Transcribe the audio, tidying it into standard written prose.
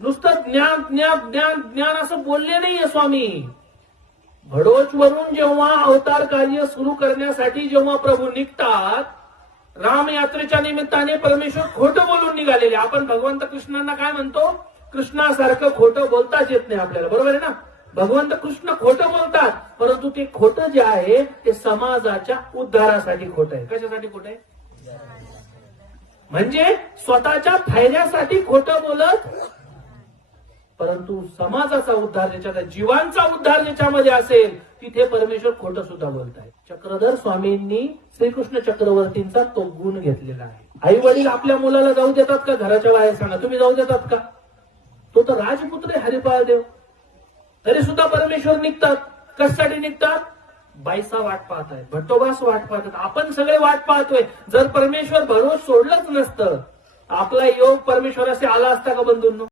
नुसतं ज्ञान ज्ञान ज्ञान ज्ञान असं बोलले नाहीये स्वामी. भडोचवरून जेव्हा अवतार कार्य सुरू करण्यासाठी जेव्हा प्रभू निघतात, रामयात्रेच्या निमित्ताने परमेश्वर खोटं बोलून निघालेले. आपण भगवंत कृष्णांना काय म्हणतो? कृष्णासारखं खोटं बोलताच येत नाही आपल्याला, बरोबर आहे ना? भगवंत कृष्ण खोटं बोलतात, परंतु ते खोटं जे आहे ते समाजाच्या उद्धारासाठी खोटं आहे. कशासाठी खोटं आहे? म्हणजे स्वतःच्या फायद्यासाठी खोटं बोलत, परंतु समाजाचा उद्धार ज्याच्यात, जीवांचा उद्धार ज्याच्यामध्ये असेल तिथे परमेश्वर खोटं सुद्धा बोलत आहे. चक्रधर स्वामींनी श्रीकृष्ण चक्रवर्तींचा तो गुण घेतलेला आहे. आई वडील आपल्या मुलाला जाऊ देतात का घराच्या बाहेर? सांगा, तुम्ही जाऊ देतात का? तो तर राजपुत्र आहे हरिपाळ देव, तरी सुद्धा परमेश्वर निघतात. कशासाठी निघतात? बाईसा वाट पाहत आहे, भट्टोबास वाट पाहतात, आपण सगळे वाट पाहतोय. जर परमेश्वर भरोस सोडलंच नसतं, आपला योग परमेश्वराशी आला असता का बंधूंनो?